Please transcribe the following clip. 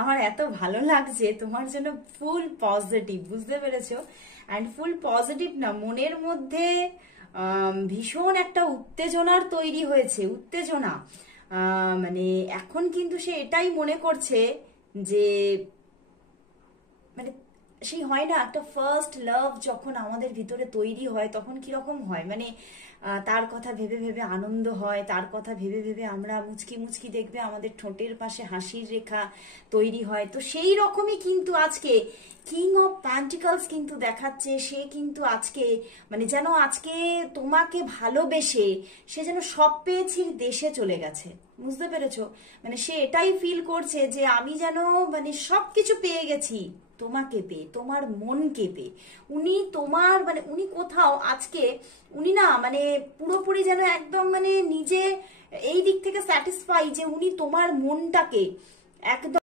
আমার এত ভালো লাগছে তোমার জন্য, ফুল পজিটিভ, বুঝতে পেরেছো? অ্যান্ড ফুল পজিটিভ না, মনের মধ্যে ভীষণ একটা উত্তেজনার তৈরি হয়েছে, উত্তেজনা। মানে এখন কিন্তু সে এটাই মনে করছে যে মানে সেই হয় না একটা ফার্স্ট লাভ যখন আমাদের ভিতরে তৈরি হয় তখন কিরকম হয়, মানে তার কথা ভেবে ভেবে আনন্দ হয়, তার কথা ভেবে ভেবে আমরা মুচকি মুচকি দেখবে আমাদের ঠোঁটের পাশে হাসির রেখা তৈরি হয়। তো সেই রকমই কিন্তু আজকে কিং অফ প্যান্টিকলস কিন্তু দেখাচ্ছে, সে কিন্তু আজকে মানে যেন আজকে তোমাকে ভালোবেসে সে যেন সব পেয়েছির দেশে চলে গেছে, বুঝতে পেরেছো? মানে সে এটাই ফিল করছে যে আমি যেন মানে সবকিছু পেয়ে গেছি তোমাকে পেয়ে, তোমার মনকে পেয়ে। উনি তোমার মানে উনি কোথাও আজকে উনি না মানে পুরোপুরি যেন একদম মানে নিজে এই দিক থেকে স্যাটিসফাই যে উনি তোমার মনটাকে একদম